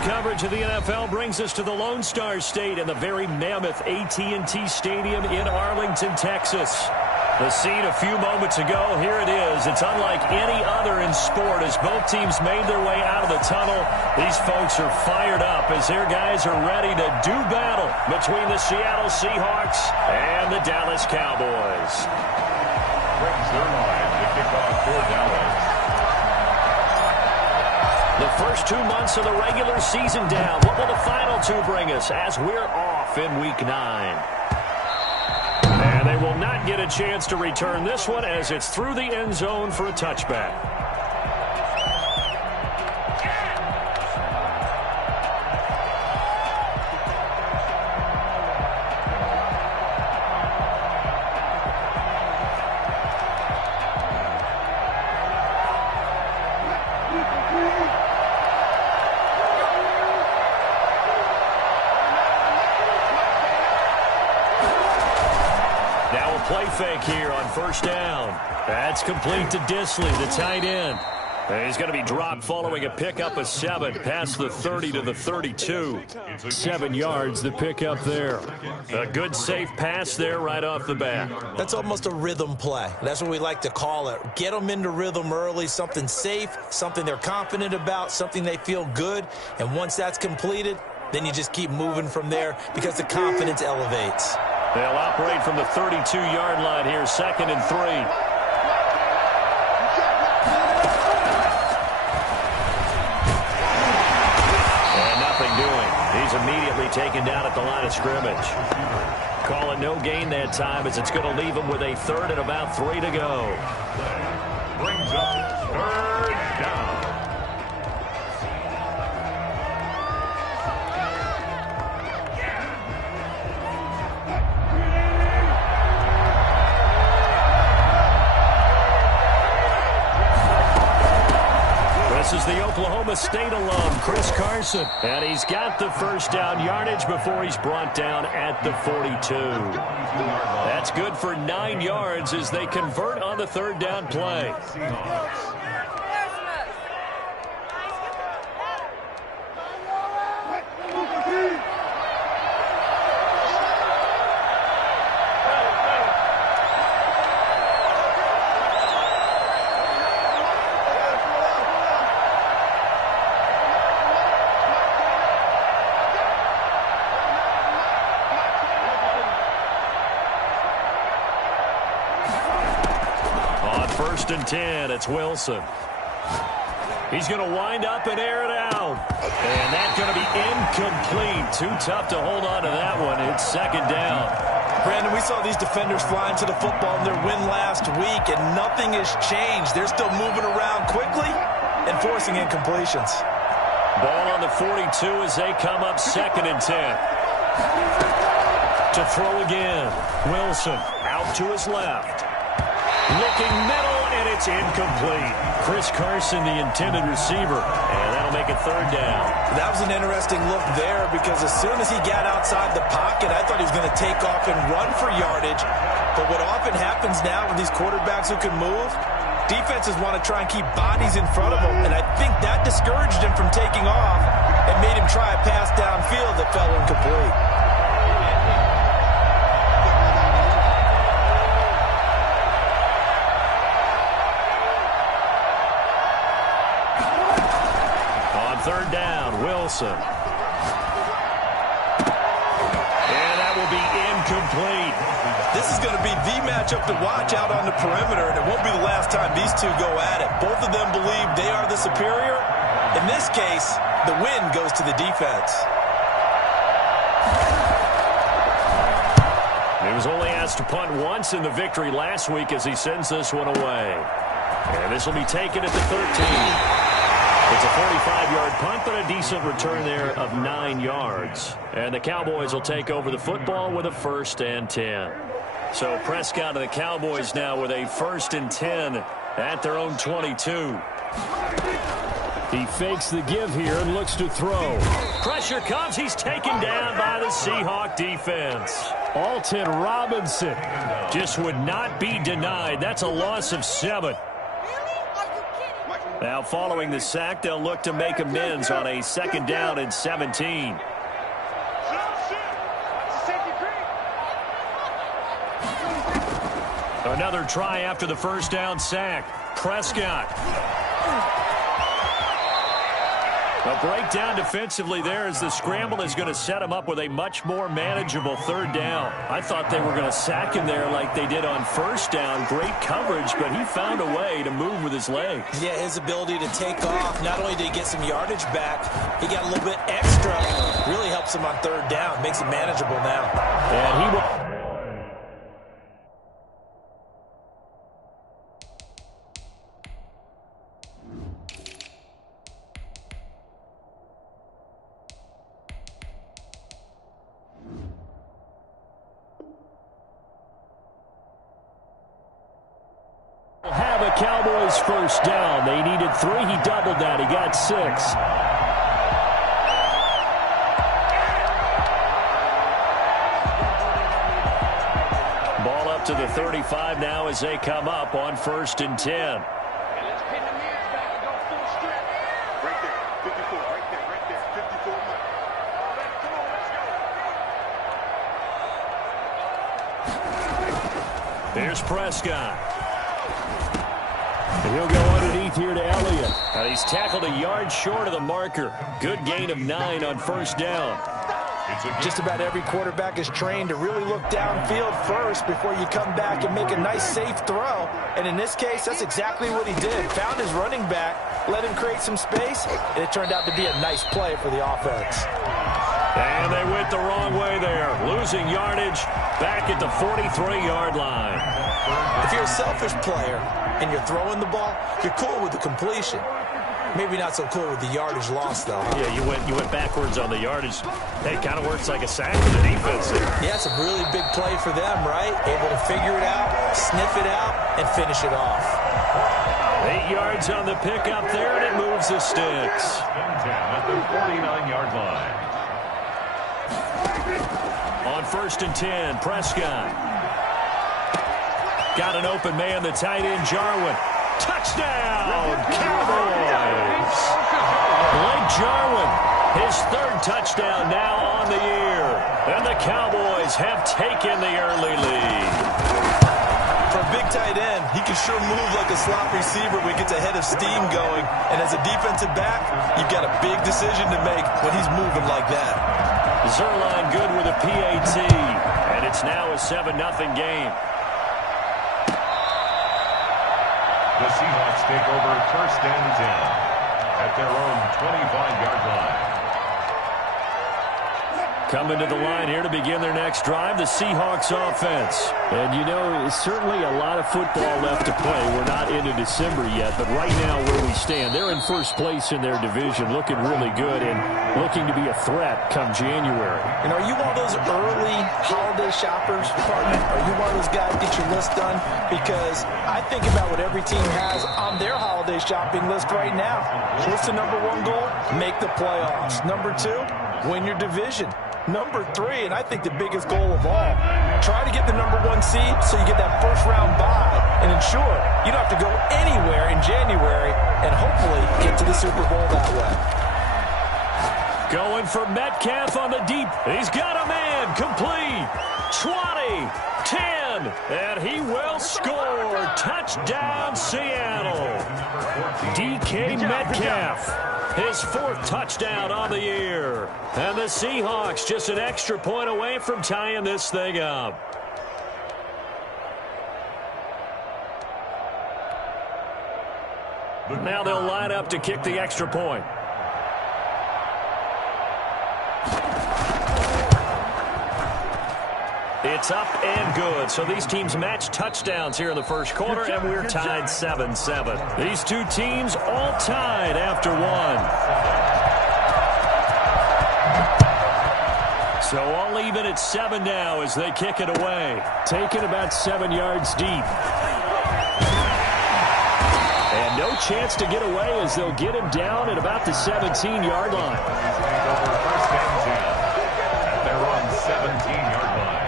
coverage of the NFL brings us to the Lone Star State and the very mammoth AT&T Stadium in Arlington, Texas. The scene a few moments ago, here it is. It's unlike any other in sport as both teams made their way out of the tunnel. These folks are fired up as their guys are ready to do battle between the Seattle Seahawks and the Dallas Cowboys. Brings their line to kick off for Dallas. The first 2 months of the regular season down. What will the final two bring us as we're off in Week 9? And they will not get a chance to return this one as it's through the end zone for a touchback. Play fake here on first down. That's complete to Disley, the tight end. He's going to be dropped following a pickup of 7 past the 30 to the 32. 7 yards, the pickup there. A good safe pass there right off the bat. That's almost a rhythm play. That's what we like to call it. Get them into rhythm early, something safe, something they're confident about, something they feel good. And once that's completed, then you just keep moving from there because the confidence elevates. They'll operate from the 32-yard line here, 2nd and 3. And nothing doing. He's immediately taken down at the line of scrimmage. Call it no gain that time as it's going to leave him with a 3rd and about 3 to go. Brings up 3rd down. This is the Oklahoma State alum, Chris Carson. And he's got the first down yardage before he's brought down at the 42. That's good for 9 yards as they convert on the 3rd down play. First and 10, it's Wilson. He's going to wind up and air it out. And that's going to be incomplete. Too tough to hold on to that one. It's 2nd down. Brandon, we saw these defenders flying to the football in their win last week, and nothing has changed. They're still moving around quickly and forcing incompletions. Ball on the 42 as they come up 2nd and 10. To throw again. Wilson out to his left. Looking middle, and it's incomplete. Chris Carson, the intended receiver, and that'll make it 3rd down. That was an interesting look there because as soon as he got outside the pocket, I thought he was going to take off and run for yardage. But what often happens now with these quarterbacks who can move, defenses want to try and keep bodies in front of them, and I think that discouraged him from taking off and made him try a pass downfield that fell incomplete. Third down, Wilson. And that will be incomplete. This is going to be the matchup to watch out on the perimeter, and it won't be the last time these two go at it. Both of them believe they are the superior. In this case, the win goes to the defense. He was only asked to punt once in the victory last week as he sends this one away. And this will be taken at the 13. It's a 45-yard punt, but a decent return there of 9 yards. And the Cowboys will take over the football with a 1st and 10. So Prescott and the Cowboys now with a 1st and 10 at their own 22. He fakes the give here and looks to throw. Pressure comes. He's taken down by the Seahawk defense. Alton Robinson just would not be denied. That's a loss of 7. Now following the sack, they'll look to make amends on a 2nd down and 17. Another try after the 1st down sack. Prescott. A breakdown defensively there as the scramble is going to set him up with a much more manageable 3rd down. I thought they were going to sack him there like they did on 1st down. Great coverage, but he found a way to move with his legs. Yeah, his ability to take off, not only did he get some yardage back, he got a little bit extra. Really helps him on 3rd down, makes it manageable now. And he will... have a Cowboys 1st down. They needed 3. He doubled that. He got 6. Ball up to the 35 now as they come up on 1st and 10. Here's Prescott. He'll go underneath here to Elliott. He's tackled a yard short of the marker. Good gain of 9 on 1st down. Just about every quarterback is trained to really look downfield first before you come back and make a nice, safe throw. And in this case, that's exactly what he did. Found his running back, let him create some space, and it turned out to be a nice play for the offense. And they went the wrong way there. Losing yardage back at the 43-yard line. If you're a selfish player and you're throwing the ball, you're cool with the completion. Maybe not so cool with the yardage loss, though. Yeah, you went backwards on the yardage. Hey, it kind of works like a sack for the defense there. Yeah, it's a really big play for them, right? Able to figure it out, sniff it out, and finish it off. 8 yards on the pickup there, and it moves the sticks. At the 49-yard line. On 1st and 10, Prescott. Got an open man, the tight end, Jarwin. Touchdown, Cowboys! Blake Jarwin, his 3rd touchdown now on the year. And the Cowboys have taken the early lead. For a big tight end, he can sure move like a slot receiver when he gets a head of steam going. And as a defensive back, you've got a big decision to make when he's moving like that. Zerline good with a PAT. And it's now a 7-0 game. The Seahawks take over 1st and 10 at their own 25-yard line. Coming to the line here to begin their next drive, the Seahawks offense. And, you know, certainly a lot of football left to play. We're not into December yet, but right now where we stand, they're in 1st place in their division, looking really good and looking to be a threat come January. And are you one of those early holiday shoppers, partner? Are you one of those guys get your list done? Because I think about what every team has on their holiday shopping list right now. What's the #1 goal? Make the playoffs. #2, win your division. #3, and I think the biggest goal of all, try to get the #1 seed so you get that 1st round bye and ensure you don't have to go anywhere in January and hopefully get to the Super Bowl that way. Going for Metcalf on the deep. He's got a man complete. 20, 10, and he will score. Touchdown, Seattle. DK Metcalf. His 4th touchdown on the year. And the Seahawks just an extra point away from tying this thing up. Now they'll line up to kick the extra point. It's up and good. So these teams match touchdowns here in the 1st quarter, and we're tied 7-7. These two teams all tied after 1. So all even at 7 now as they kick it away. Taken about 7 yards deep. And no chance to get away as they'll get him down at about the 17-yard line. Over 1st and 10 at their own 17-yard line.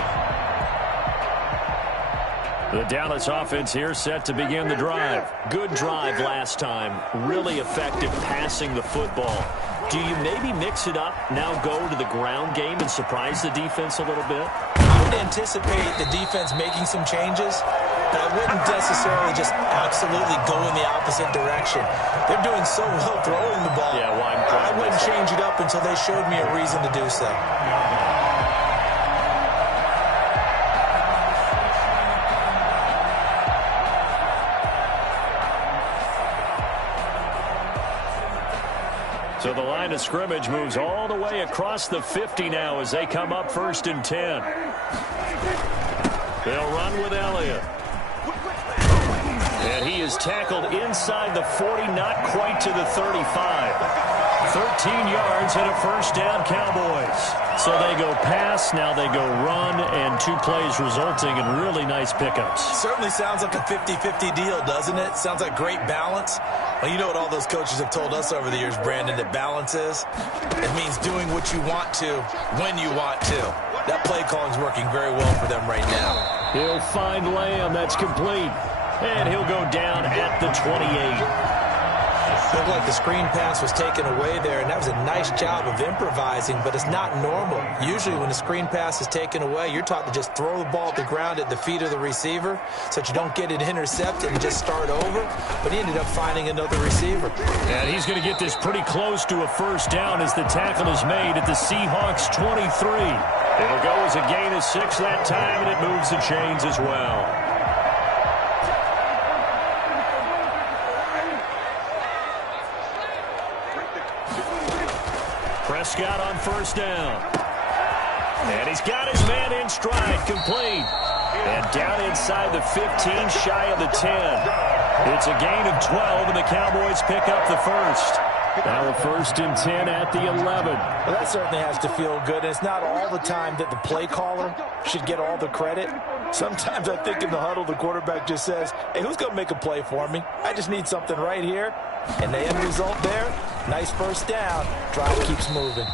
The Dallas offense here set to begin the drive. Good drive last time. Really effective passing the football. Do you maybe mix it up, now go to the ground game and surprise the defense a little bit? I would anticipate the defense making some changes, but I wouldn't necessarily just absolutely go in the opposite direction. They're doing so well throwing the ball. Yeah, well, I wouldn't change it up until they showed me a reason to do so. So the line of scrimmage moves all the way across the 50 now as they come up 1st and 10. They'll run with Elliott. And he is tackled inside the 40, not quite to the 35. 13 yards and a first down, Cowboys. So they go pass, now they go run, and 2 plays resulting in really nice pickups. Certainly sounds like a 50-50 deal, doesn't it? Sounds like great balance. Well, you know what all those coaches have told us over the years, Brandon, that balance is? It means doing what you want to, when you want to. That play calling's working very well for them right now. He'll find Lamb. That's complete. And he'll go down at the 28. Looked like the screen pass was taken away there, and that was a nice job of improvising, but it's not normal. Usually when a screen pass is taken away, you're taught to just throw the ball at the ground at the feet of the receiver so that you don't get it intercepted and just start over, but he ended up finding another receiver. And he's going to get this pretty close to a first down as the tackle is made at the Seahawks 23. It'll go as a gain of 6 that time, and it moves the chains as well. Prescott on first down. And he's got his man in stride, complete. And down inside the 15, shy of the 10. It's a gain of 12, and the Cowboys pick up the first. Now a 1st and 10 at the 11. Well, that certainly has to feel good. And it's not all the time that the play caller should get all the credit. Sometimes I think in the huddle, the quarterback just says, hey, who's going to make a play for me? I just need something right here. And the end result there, nice first down. Drive keeps moving.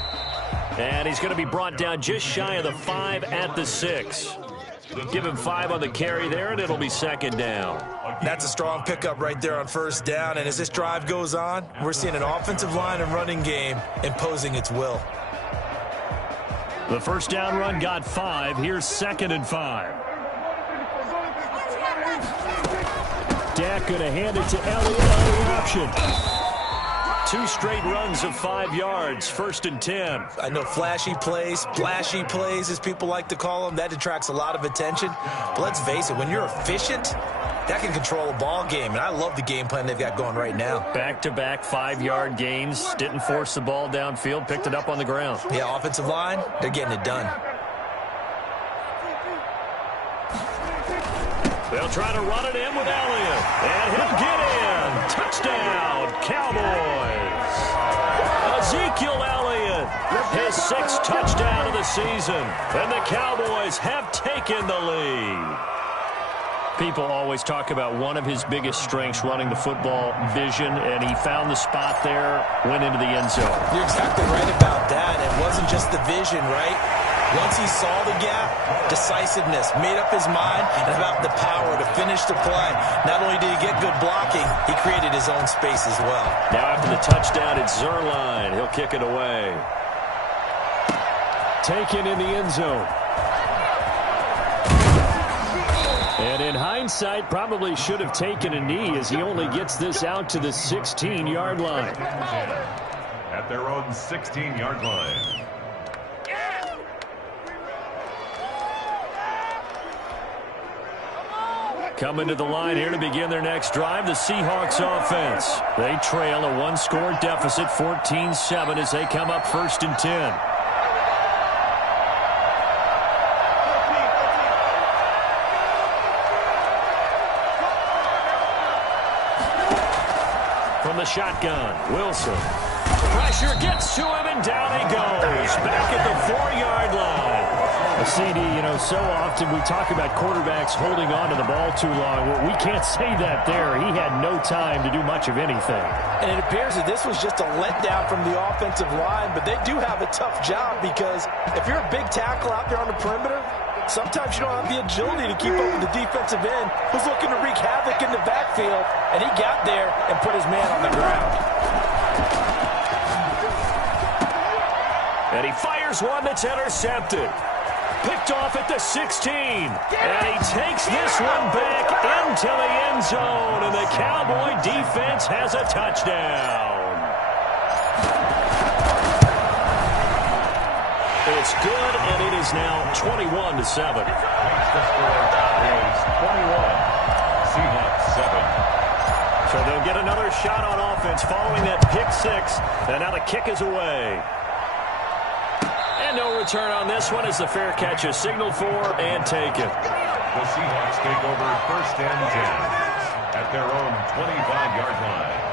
And he's going to be brought down just shy of the 5 at the 6. Give him 5 on the carry there, and it'll be 2nd down. That's a strong pickup right there on first down. And as this drive goes on, we're seeing an offensive line and running game imposing its will. The first down run got 5. Here's 2nd and 5. Dak going to hand it to Elliott on the option. 2 straight runs of 5 yards. 1st and 10. I know flashy plays, splashy plays, as people like to call them, that attracts a lot of attention. But let's face it, when you're efficient, that can control a ball game. And I love the game plan they've got going right now. Back-to-back 5-yard gains. Didn't force the ball downfield. Picked it up on the ground. Yeah, offensive line, they're getting it done. They'll try to run it in with Elliott. And he'll get in. Touchdown, Cowboys. Ezekiel Elliott, his 6th touchdown of the season. And the Cowboys have taken the lead. People always talk about one of his biggest strengths, running the football, vision, and he found the spot there, went into the end zone. You're exactly right about that. It wasn't just the vision, right? Once he saw the gap, decisiveness, made up his mind, and about the power to finish the play. Not only did he get good blocking, he created his own space as well. Now after the touchdown, it's Zerline. He'll kick it away. Taken in the end zone. And in hindsight, probably should have taken a knee as he only gets this out to the 16-yard line. At their own 16-yard line. Coming to the line here to begin their next drive, the Seahawks offense. They trail a 1-score deficit, 14-7, as they come up 1st and 10. From the shotgun, Wilson. Pressure gets to him, and down he goes. Back at the 4-yard line. A CD, you know, so often we talk about quarterbacks holding on to the ball too long. Well, we can't say that there. He had no time to do much of anything. And it appears that this was just a letdown from the offensive line, but they do have a tough job because if you're a big tackle out there on the perimeter, Sometimes you don't have the agility to keep up with the defensive end who's looking to wreak havoc in the backfield, and he got there and put his man on the ground. And he fires one that's intercepted. Picked off at the 16. And he takes this one back into the end zone, and the Cowboy defense has a touchdown. It's good, and it is now 21-7. The score is 21. Seahawks 7. So they'll get another shot on offense following that pick six. And now the kick is away. And no return on this one as the fair catch is signaled for and taken. The Seahawks take over first and 10 at their own 25-yard line.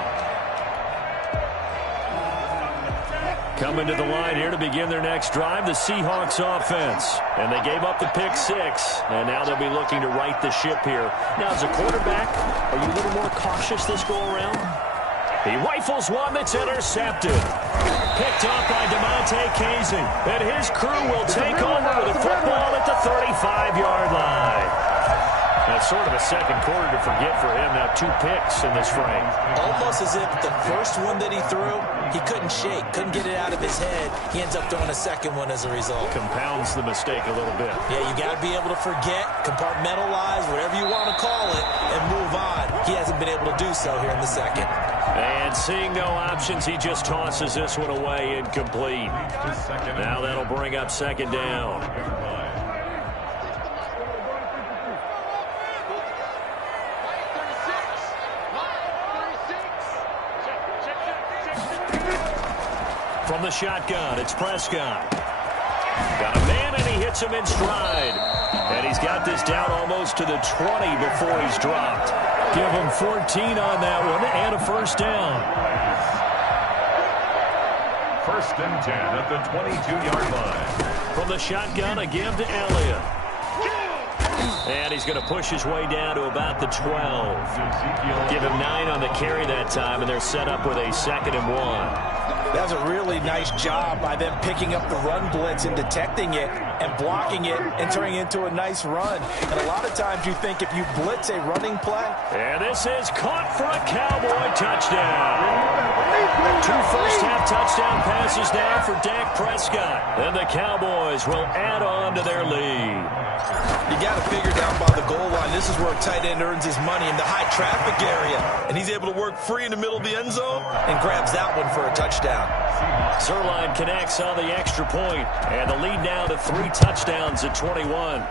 Coming to the line here to begin their next drive, the Seahawks offense. And they gave up the pick six, and now they'll be looking to right the ship here. Now, as a quarterback, are you a little more cautious this go-around? He rifles one that's intercepted. Picked off by DeMonte Casey. And his crew will take over with the football at the 35-yard line. That's sort of a second quarter to forget for him. Now 2 picks in this frame. Almost as if the first one that he threw, he couldn't shake, couldn't get it out of his head. He ends up throwing a second one as a result. Compounds the mistake a little bit. Yeah, you got to be able to forget, compartmentalize, whatever you want to call it, and move on. He hasn't been able to do so here in the second. And seeing no options, he just tosses this one away incomplete. Now that'll bring up second down. From the shotgun, it's Prescott. Got a man, and he hits him in stride. And he's got this down almost to the 20 before he's dropped. Give him 14 on that one and a first down. First and 10 at the 22-yard line. From the shotgun, a give to Elliott. And he's going to push his way down to about the 12. Give him 9 on the carry that time, and they're set up with a 2nd and 1. That was a really nice job by them picking up the run blitz and detecting it and blocking it and turning it into a nice run. And a lot of times you think if you blitz a running play. And this is caught for a Cowboy touchdown. 2 first-half touchdown passes now for Dak Prescott. And the Cowboys will add on to their lead. You got to figure down by the goal line. This is where a tight end earns his money in the high traffic area. And he's able to work free in the middle of the end zone and grabs that one for a touchdown. Zerline connects on the extra point, and the lead now to 3 touchdowns at 21.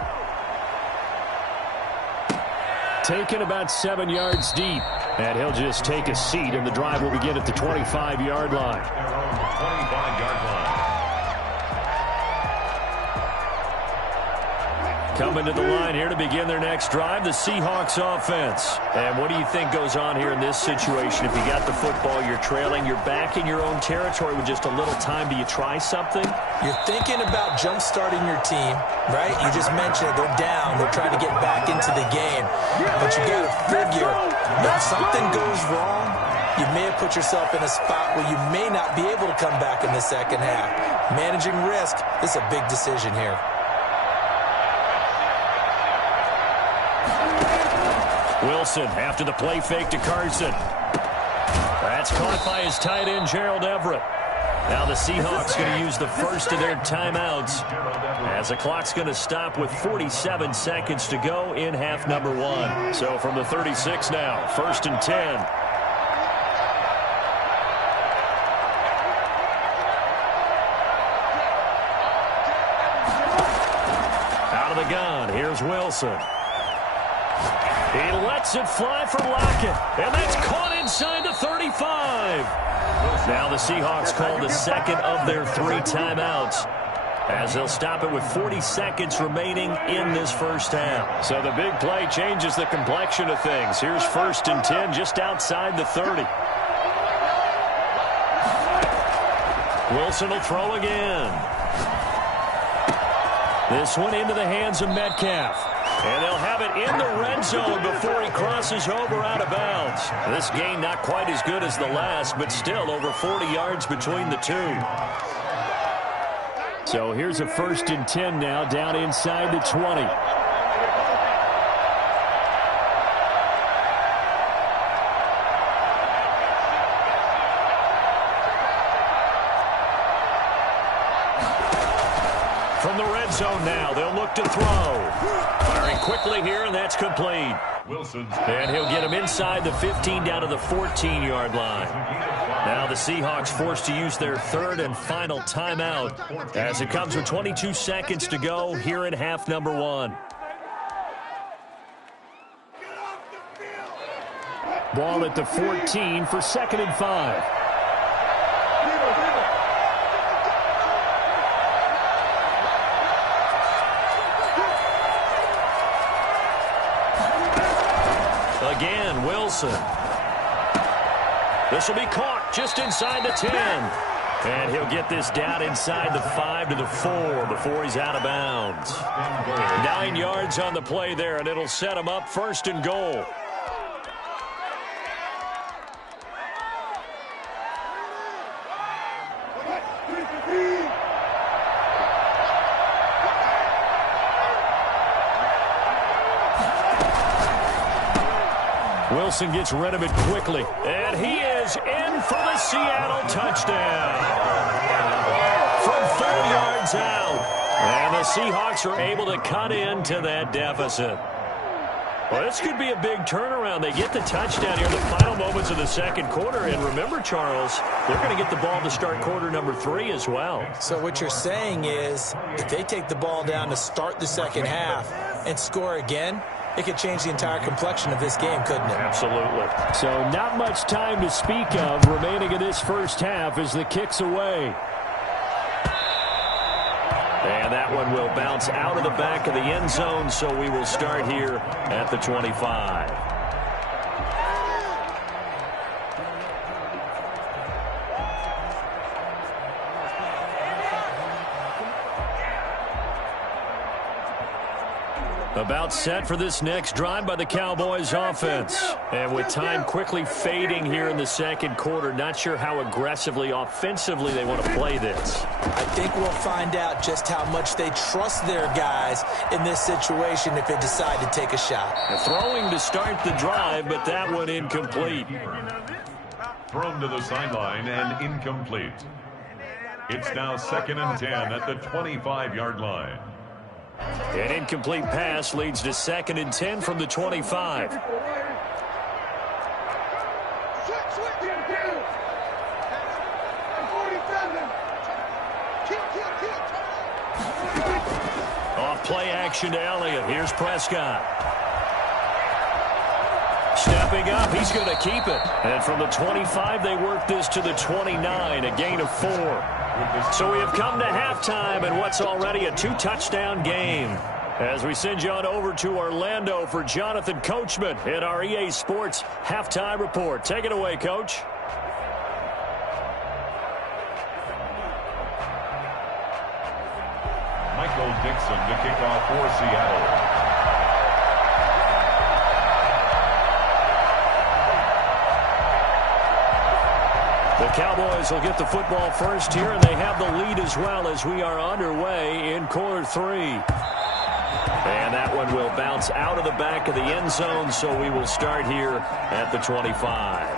Taken about 7 yards deep, and he'll just take a seat, and the drive will begin at the 25-yard line. Their own 25-yard line. Coming to the line here to begin their next drive, the Seahawks offense. And what do you think goes on here in this situation? If you got the football, you're trailing, you're back in your own territory with just a little time. Do you try something? You're thinking about jump-starting your team, right? You just mentioned it. They're down. They're trying to get back into the game. But you got to figure, if something goes wrong, you may have put yourself in a spot where you may not be able to come back in the second half. Managing risk, this is a big decision here. Wilson after the play fake to Carson. That's caught by his tight end, Gerald Everett. Now the Seahawks going to use the first of their timeouts as the clock's going to stop with 47 seconds to go in half number 1. So from the 36 now, 1st and 10. Out of the gun, here's Wilson. He lets it fly for Lockett, and that's caught inside the 35. Now the Seahawks call the second of their 3 timeouts as they'll stop it with 40 seconds remaining in this first half. So the big play changes the complexion of things. Here's 1st and 10 just outside the 30. Wilson will throw again. This one into the hands of Metcalf. And they'll have it in the red zone before he crosses over out of bounds. This gain not quite as good as the last, but still over 40 yards between the two. So here's a 1st and 10 now, down inside the 20. From the red zone now, they'll look to throw. Firing quickly here, and that's complete. And he'll get him inside the 15 down to the 14-yard line. Now the Seahawks forced to use their 3rd and final timeout as it comes with 22 seconds to go here in half number 1. Ball at the 14 for 2nd and 5. Again, Wilson. This will be caught just inside the 10. And he'll get this down inside the 5 to the 4 before he's out of bounds. 9 yards on the play there, and it'll set him up 1st and goal. Wilson gets rid of it quickly, and he is in for the Seattle touchdown. From 4 yards out, and the Seahawks are able to cut into that deficit. Well, this could be a big turnaround. They get the touchdown here in the final moments of the 2nd quarter, and remember, Charles, they're going to get the ball to start quarter number 3 as well. So what you're saying is, if they take the ball down to start the 2nd half and score again, it could change the entire complexion of this game, couldn't it? Absolutely. So not much time to speak of remaining in this 1st half as the kick's away. And that one will bounce out of the back of the end zone, so we will start here at the 25. About set for this next drive by the Cowboys offense. And with time quickly fading here in the 2nd quarter, not sure how aggressively, offensively they want to play this. I think we'll find out just how much they trust their guys in this situation if they decide to take a shot. Throwing to start the drive, but that one incomplete. Thrown to the sideline and incomplete. It's now 2nd and 10 at the 25-yard line. An incomplete pass leads to 2nd and 10 from the 25. Off play action to Elliott. Here's Prescott. Stepping up, he's going to keep it. And from the 25, they work this to the 29, a gain of 4. So we have come to halftime in what's already a 2-touchdown game. As we send you on over to Orlando for Jonathan Coachman in our EA Sports Halftime Report. Take it away, Coach. Michael Dixon to kick off for Seattle. The Cowboys will get the football first here, and they have the lead as well as we are underway in quarter 3. And that one will bounce out of the back of the end zone, so we will start here at the 25.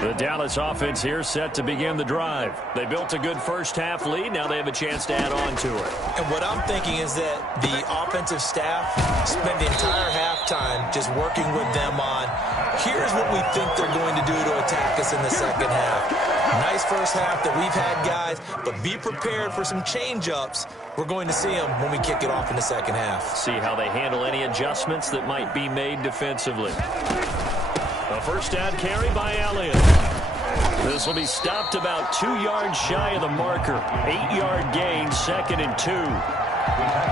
The Dallas offense here set to begin the drive. They built a good 1st half lead. Now they have a chance to add on to it. And what I'm thinking is that the offensive staff spent the entire halftime just working with them on, here's what we think they're going to do to attack us in the 2nd half. Nice 1st half that we've had, guys, but be prepared for some change-ups. We're going to see them when we kick it off in the 2nd half. See how they handle any adjustments that might be made defensively. A 1st down carry by Elliott. This will be stopped about 2 yards shy of the marker. 8-yard gain, 2nd and 2.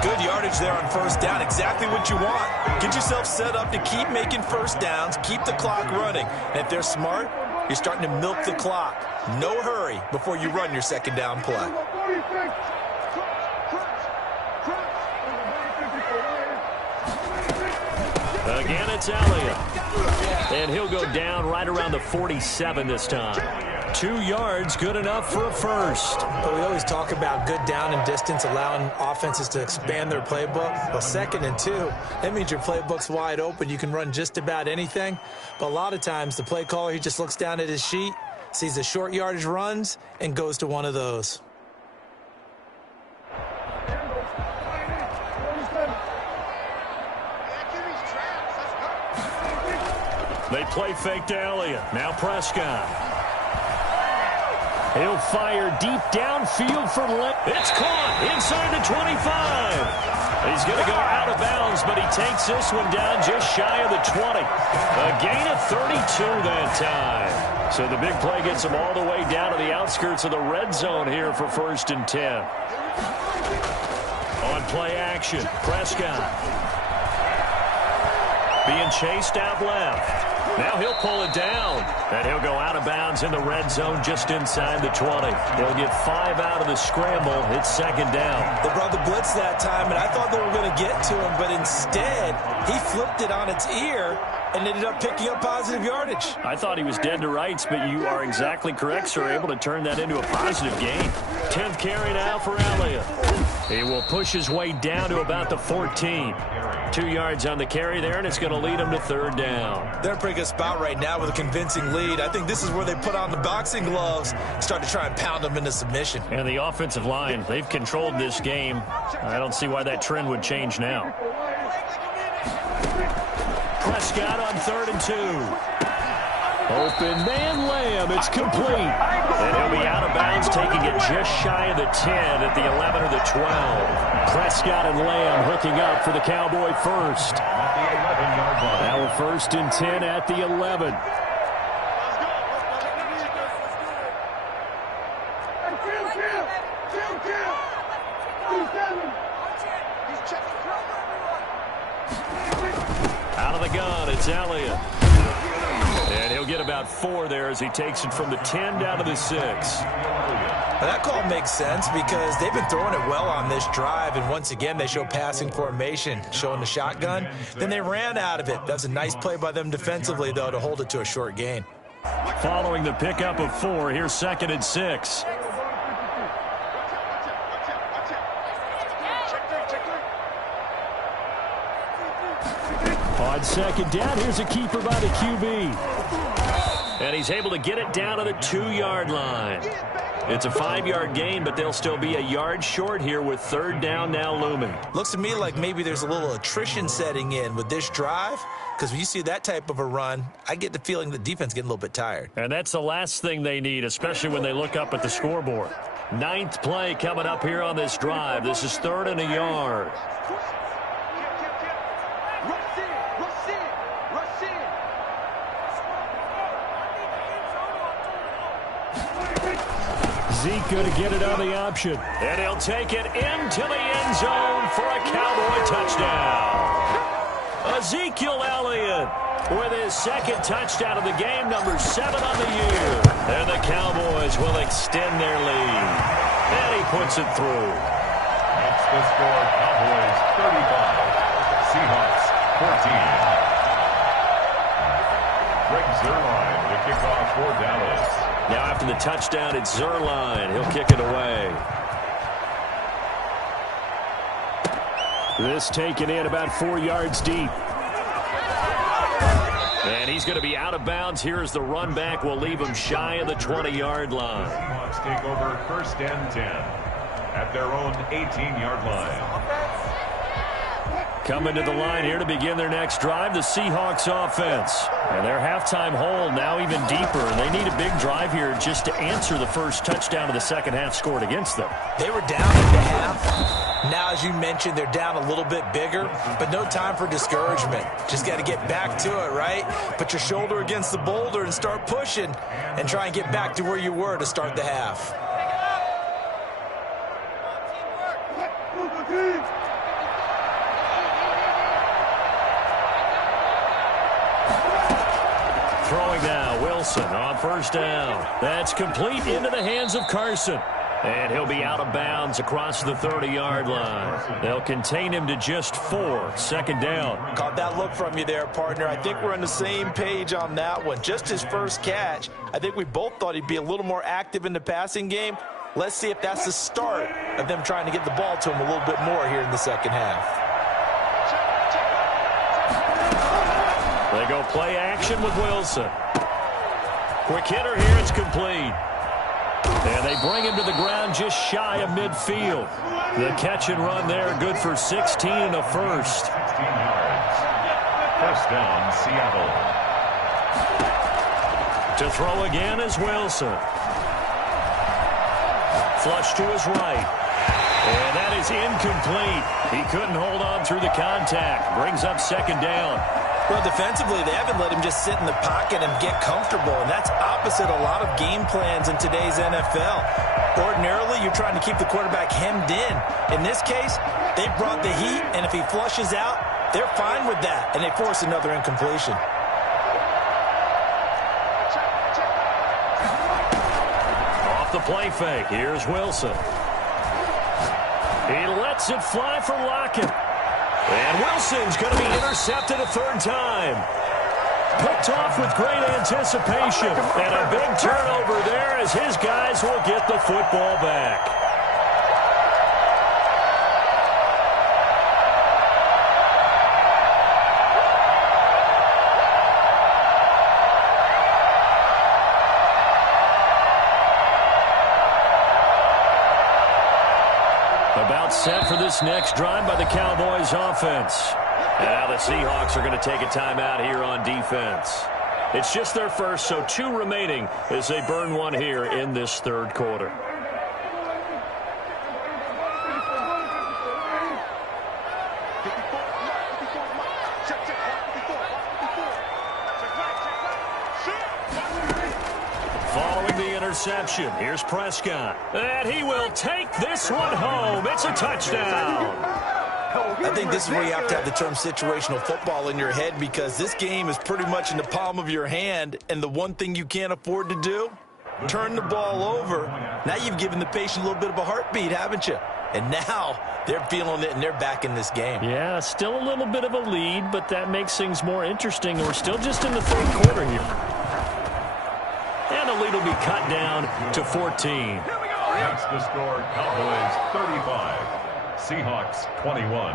Good yardage there on 1st down. Exactly what you want. Get yourself set up to keep making 1st downs, keep the clock running. And if they're smart, you're starting to milk the clock. No hurry before you run your 2nd down play. Again, it's Elliott. And he'll go down right around the 47 this time. 2 yards, good enough for a first. But we always talk about good down and distance, allowing offenses to expand their playbook. Well, 2nd and 2, that means your playbook's wide open. You can run just about anything. But a lot of times, the play caller, he just looks down at his sheet, sees the short yardage runs, and goes to one of those. They play fake to Elliott. Now Prescott. He'll fire deep downfield for it's caught inside the 25. He's going to go out of bounds, but he takes this one down just shy of the 20. A gain of 32 that time. So the big play gets him all the way down to the outskirts of the red zone here for 1st and 10. On play action, Prescott. Being chased out left. Now he'll pull it down, and he'll go out of bounds in the red zone just inside the 20. He'll get 5 out of the scramble. It's 2nd down. They brought the blitz that time, and I thought they were going to get to him, but instead he flipped it on its ear and ended up picking up positive yardage. I thought he was dead to rights, but you are exactly correct, sir. Able to turn that into a positive gain. 10th carry now for Elliott. He will push his way down to about the 14. 2 yards on the carry there, and it's going to lead him to 3rd down. They're in a pretty good spot right now with a convincing lead. I think this is where they put on the boxing gloves, start to try and pound them into submission. And the offensive line, they've controlled this game. I don't see why that trend would change now. Prescott on 3rd and 2. Open man Lamb, it's complete. And he'll be out of bounds, taking it just shy of the 10 at the 11 or the 12. Prescott and Lamb hooking up for the Cowboy first. Now we're 1st and 10 at the 11. Out of the gun, it's Elliott. And he'll get about 4 there as he takes it from the 10 down to the 6. Now that call makes sense because they've been throwing it well on this drive, and once again they show passing formation, showing the shotgun. Then they ran out of it. That's a nice play by them defensively, though, to hold it to a short gain. Following the pickup of 4, here's 2nd and 6. On 2nd down, here's a keeper by the QB. And he's able to get it down to the 2-yard line. It's a 5-yard gain, but they'll still be a yard short here with 3rd down now looming. Looks to me like maybe there's a little attrition setting in with this drive, because when you see that type of a run, I get the feeling the defense getting a little bit tired. And that's the last thing they need, especially when they look up at the scoreboard. 9th play coming up here on this drive. This is 3rd and a yard. Zeke going to get it on the option. And he'll take it into the end zone for a Cowboy touchdown. Ezekiel Elliott with his 2nd touchdown of the game, number 7 on the year. And the Cowboys will extend their lead. And he puts it through. That's the score. Cowboys 35, Seahawks 14. Greg Zuerlein, the kickoff for Dallas. Now after the touchdown, it's Zuerlein. He'll kick it away. This taken in about 4 yards deep. And he's going to be out of bounds here as the run back will leave him shy of the 20-yard line. Seahawks take over 1st and 10 at their own 18-yard line. Coming to the line here to begin their next drive, the Seahawks offense. And their halftime hole now even deeper, and they need a big drive here just to answer the first touchdown of the second half scored against them. They were down at the half. Now, as you mentioned, they're down a little bit bigger, but no time for discouragement. Just got to get back to it, right? Put your shoulder against the boulder and start pushing and try and get back to where you were to start the half. Throwing now, Wilson on 1st down. That's complete into the hands of Carson. And he'll be out of bounds across the 30-yard line. They'll contain him to just 4. Second down. Caught that look from you there, partner. I think we're on the same page on that one. Just his first catch. I think we both thought he'd be a little more active in the passing game. Let's see if that's the start of them trying to get the ball to him a little bit more here in the second half. They go play action with Wilson. Quick hitter here. It's complete. And they bring him to the ground just shy of midfield. The catch and run there, good for 16 and a first. 16 yards. First down, Seattle. To throw again is Wilson. Flush to his right. And that is incomplete. He couldn't hold on through the contact. Brings up second down. Well, defensively, they haven't let him just sit in the pocket and get comfortable, and that's opposite a lot of game plans in today's NFL. Ordinarily, you're trying to keep the quarterback hemmed in. In this case, they brought the heat, and if he flushes out, they're fine with that, and they force another incompletion. Off the play fake, here's Wilson. He lets it fly for Lockett. And Wilson's going to be intercepted a third time. Picked off with great anticipation. And a big turnover there as his guys will get the football back. About set for this next drive by the Cowboys offense. And now the Seahawks are going to take a timeout here on defense. It's just their first, so 2 remaining as they burn one here in this third quarter. Following the interception, here's Prescott. And he will take this one home. It's a touchdown. I think this is where you have to have the term situational football in your head, because this game is pretty much in the palm of your hand, and the one thing you can't afford to do, turn the ball over. Now you've given the patient a little bit of a heartbeat, haven't you? And now they're feeling it, and they're back in this game. Yeah, still a little bit of a lead, but that makes things more interesting. We're still just in the third quarter here. And the lead will be cut down to 14. That's the score. Cowboys 35. Seahawks 21.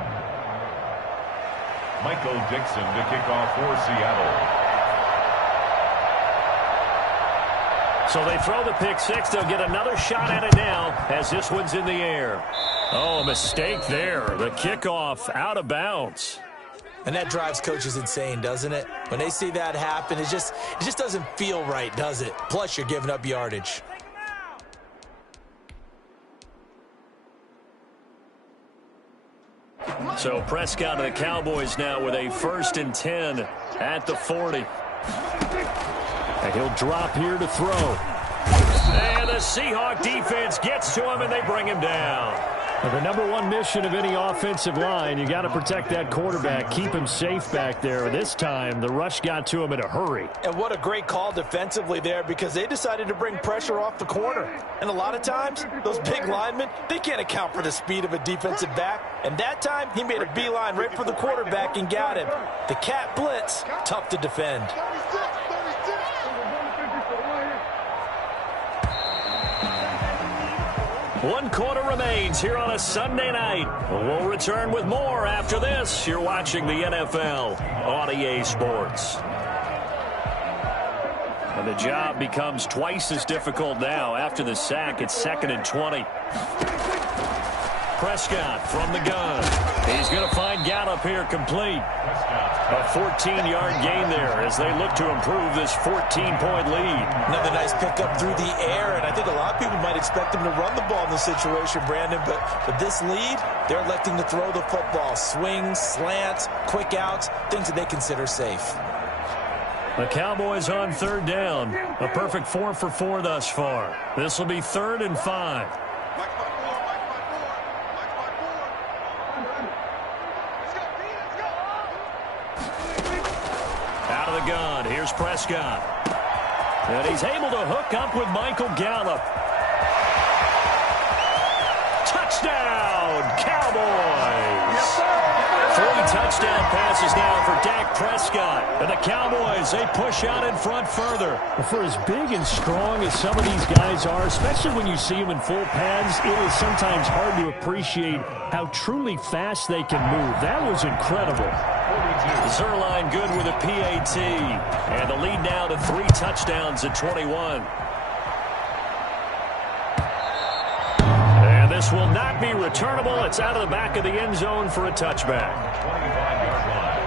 Michael Dixon to kick off for Seattle. So they throw the pick six. They'll get another shot at it now as this one's in the air. Oh, a mistake there. The kickoff out of bounds. And that drives coaches insane, doesn't it? When they see that happen, it just doesn't feel right, does it? Plus, you're giving up yardage. So Prescott of the Cowboys now with a 1st and 10 at the 40. And he'll drop here to throw. And the Seahawk defense gets to him, and they bring him down. Well, the number one mission of any offensive line, you got to protect that quarterback, keep him safe back there. This time, the rush got to him in a hurry. And what a great call defensively there, because they decided to bring pressure off the corner. And a lot of times, those big linemen, they can't account for the speed of a defensive back. And that time, he made a beeline right for the quarterback and got him. The cat blitz, tough to defend. One quarter remains here on a Sunday night. We'll return with more after this. You're watching the NFL on EA Sports. And the job becomes twice as difficult now. After the sack, it's 2nd and 20. Prescott from the gun. He's going to find Gallup here complete. A 14-yard gain there as they look to improve this 14-point lead. Another nice pickup through the air, and I think a lot of people might expect him to run the ball in this situation, Brandon, but with this lead, they're electing to throw the football. Swings, slants, quick outs, things that they consider safe. The Cowboys on 3rd down. A perfect 4 for 4 thus far. This will be 3rd and 5. Out of the gun, here's Prescott. And he's able to hook up with Michael Gallup. touchdown passes now for Dak Prescott. And the Cowboys, they push out in front further. Well, for as big and strong as some of these guys are, especially when you see them in full pads, it is sometimes hard to appreciate how truly fast they can move. That was incredible. Zerline good with a PAT. And the lead now to 3 touchdowns at 21. And this will not be returnable. It's out of the back of the end zone for a touchback. 25-yard line.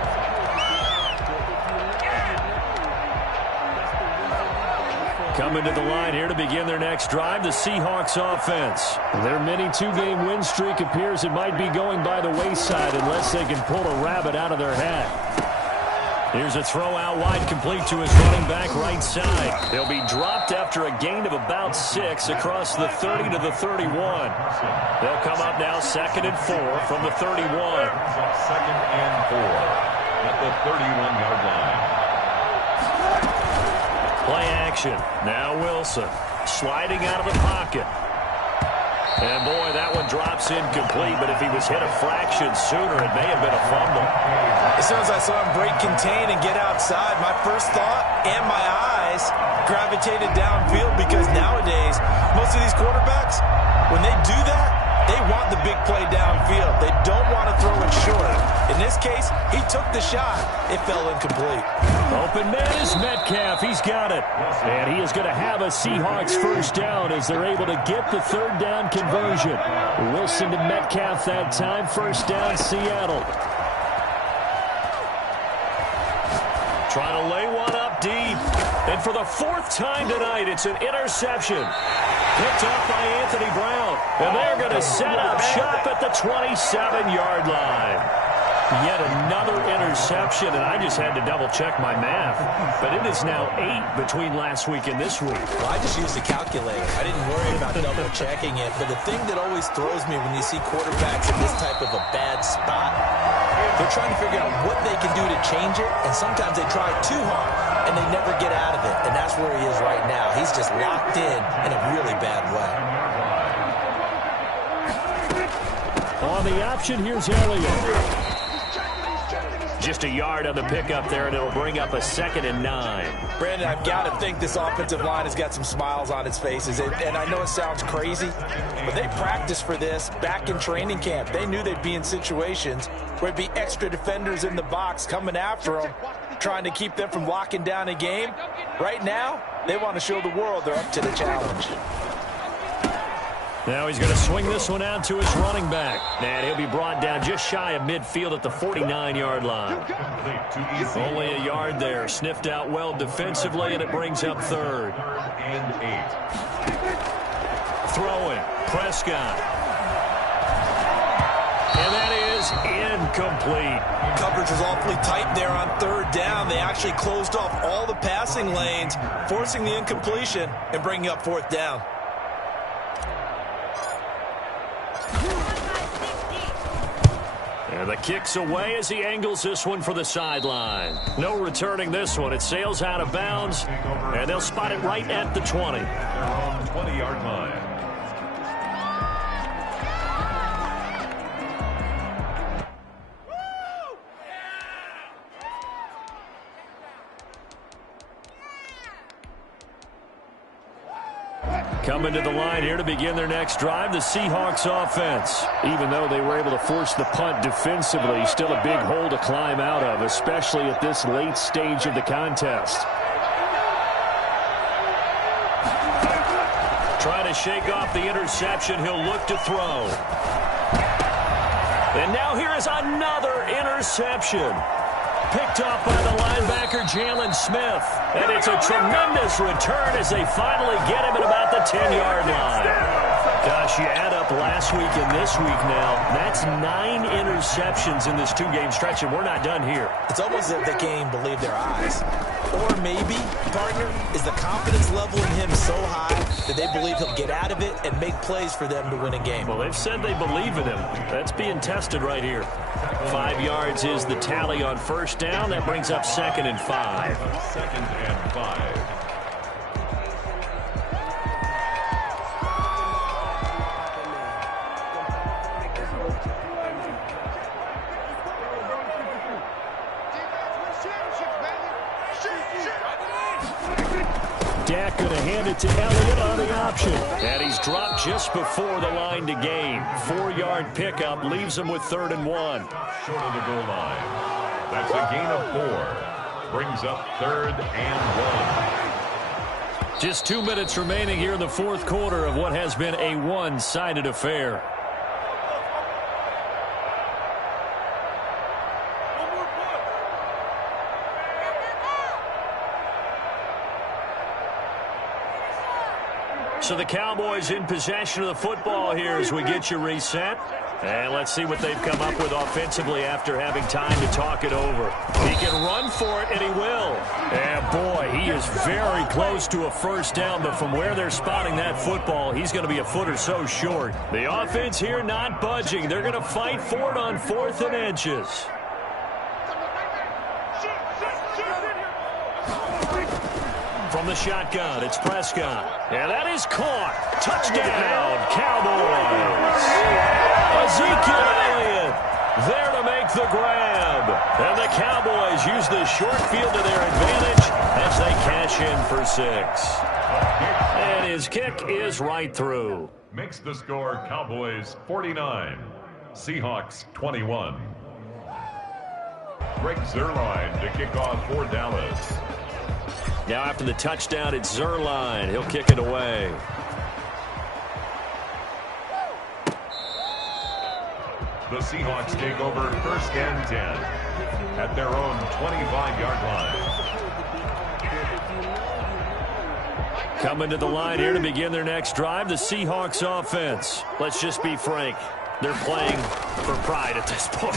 Coming to the line here to begin their next drive, the Seahawks offense. Their mini 2-game win streak appears it might be going by the wayside unless they can pull a rabbit out of their hat. Here's a throw out wide, complete to his running back right side. He'll be dropped after a gain of about 6 across the 30 to the 31. They'll come up now 2nd and 4 from the 31. 2nd and 4 at the 31-yard line. Play action. Now Wilson sliding out of the pocket. And boy, that one drops incomplete, but if he was hit a fraction sooner, it may have been a fumble. As soon as I saw him break contain and get outside, my first thought and my eyes gravitated downfield, because nowadays, most of these quarterbacks, when they do that, they want the big play downfield. They don't want to throw it short. In this case, he took the shot. It fell incomplete. Open man is Metcalf. He's got it. And he is going to have a Seahawks first down as they're able to get the 3rd down conversion. Wilson to Metcalf that time. First down, Seattle. Trying to lay one up deep. And for the 4th time tonight, it's an interception. Picked up by Anthony Brown. And they're going to set up shop at the 27-yard line. Yet another interception, and I just had to double-check my math. But it is now 8 between last week and this week. Well, I just used a calculator. I didn't worry about double-checking it. But the thing that always throws me when you see quarterbacks in this type of a bad spot, they're trying to figure out what they can do to change it, and sometimes they try too hard, and they never get out of it. And that's where he is right now. He's just locked in a really bad way. On the option, here's Elliott. Just a yard on the pickup there, and it'll bring up a 2nd and 9. Brandon, I've got to think this offensive line has got some smiles on its faces. And I know it sounds crazy, but they practiced for this back in training camp. They knew they'd be in situations where it'd be extra defenders in the box coming after them, trying to keep them from locking down a game. Right now, they want to show the world they're up to the challenge. Now he's going to swing this one out to his running back. And he'll be brought down just shy of midfield at the 49-yard line. Only a yard there. Sniffed out well defensively, and it brings up 3rd. And 8. Throwing. Prescott. And that is incomplete. Coverage was awfully tight there on 3rd down. They actually closed off all the passing lanes, forcing the incompletion and bringing up 4th down. And the kick's away as he angles this one for the sideline. No returning this one. It sails out of bounds, and they'll spot it right at the 20. 20-yard line. Coming to the line here to begin their next drive, the Seahawks offense. Even though they were able to force the punt defensively, still a big hole to climb out of, especially at this late stage of the contest. Trying to shake off the interception, he'll look to throw. And now here is another interception. Picked off by the linebacker, Jalen Smith. And it's a tremendous return as they finally get him at about the 10-yard line. Gosh, you add up last week and this week now, that's 9 interceptions in this 2-game stretch, and we're not done here. It's almost as if they can't even believe their eyes. Or maybe, partner, is the confidence level in him so high that they believe he'll get out of it and make plays for them to win a game. Well, they've said they believe in him. That's being tested right here. 5 yards is the tally on first down. That brings up 2nd and 5. 2nd and 5. Dak going to hand it to Elliott on the option. And he's dropped just before the line to gain. 4-yard pickup leaves him with 3rd and 1. Short of the goal line. That's a gain of 4. Brings up 3rd and 1. Just 2 minutes remaining here in the 4th quarter of what has been a one-sided affair. So the Cowboys in possession of the football here as we get you reset. And let's see what they've come up with offensively after having time to talk it over. He can run for it, and he will. And, boy, he is very close to a first down, but from where they're spotting that football, he's going to be a foot or so short. The offense here not budging. They're going to fight for it on 4th and inches. From the shotgun, it's Prescott. And that is caught. Touchdown, Cowboys. Ezekiel Elliott there to make the grab. And the Cowboys use the short field to their advantage as they cash in for 6. And his kick is right through. Makes the score Cowboys 49, Seahawks 21. Greg Zuerlein to kick off for Dallas. Now after the touchdown, it's Zuerlein. He'll kick it away. The Seahawks take over 1st and 10 at their own 25-yard line. Coming to the line here to begin their next drive, the Seahawks offense. Let's just be frank. They're playing for pride at this point.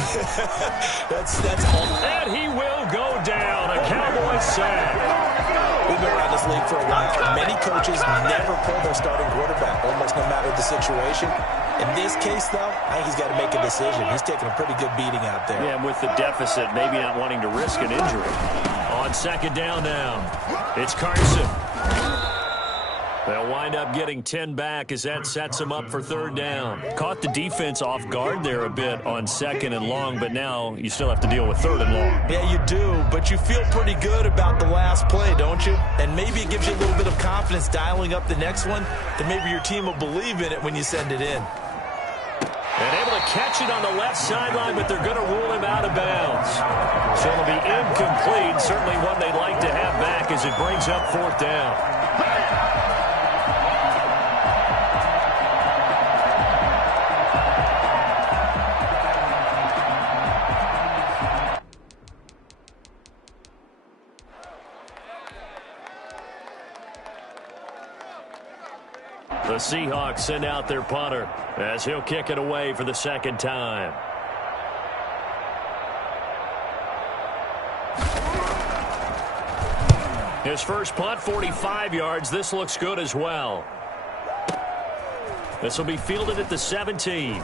That's and he will go down. A Cowboys sack. We've been around this league for a while. Many coaches never pull their starting quarterback, almost no matter the situation. In this case, though, I think he's got to make a decision. He's taking a pretty good beating out there. Yeah, and with the deficit, maybe not wanting to risk an injury. On 2nd down now, it's Carson. They'll wind up getting 10 back as that sets them up for 3rd down. Caught the defense off guard there a bit on 2nd and long, but now you still have to deal with 3rd and long. Yeah, you do, but you feel pretty good about the last play, don't you? And maybe it gives you a little bit of confidence dialing up the next one, that maybe your team will believe in it when you send it in. And able to catch it on the left sideline, but they're going to rule him out of bounds. So it'll be incomplete, certainly one they'd like to have back as it brings up 4th down. The Seahawks send out their punter as he'll kick it away for the 2nd time. His first punt, 45 yards. This looks good as well. This will be fielded at the 17.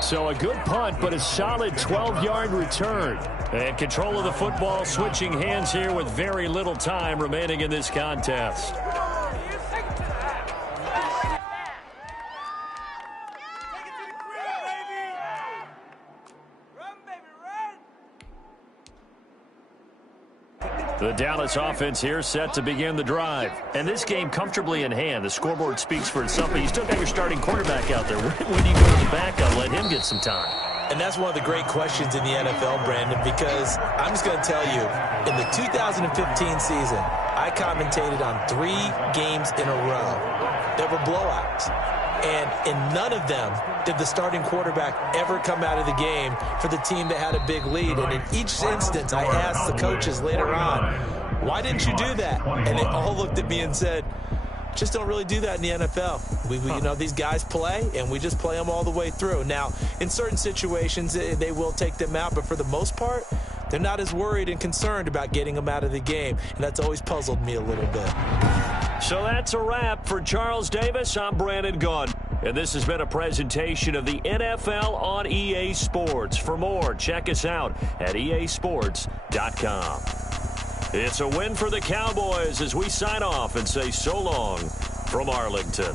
So a good punt, but a solid 12-yard return. And control of the football switching hands here with very little time remaining in this contest. The Dallas offense here set to begin the drive. And this game comfortably in hand. The scoreboard speaks for itself, but you still got your starting quarterback out there. When do you go to the backup, let him get some time? And that's one of the great questions in the NFL, Brandon, because I'm just going to tell you, in the 2015 season, I commentated on 3 games in a row that were blowouts. And in none of them did the starting quarterback ever come out of the game for the team that had a big lead. And in each instance, I asked the coaches later on, why didn't you do that? And they all looked at me and said, just don't really do that in the NFL. We you know, these guys play, and we just play them all the way through. Now, in certain situations, they will take them out, but for the most part, they're not as worried and concerned about getting them out of the game, and that's always puzzled me a little bit. So that's a wrap for Charles Davis. I'm Brandon Gaudin, and this has been a presentation of the NFL on EA Sports. For more, check us out at easports.com. It's a win for the Cowboys as we sign off and say so long from Arlington.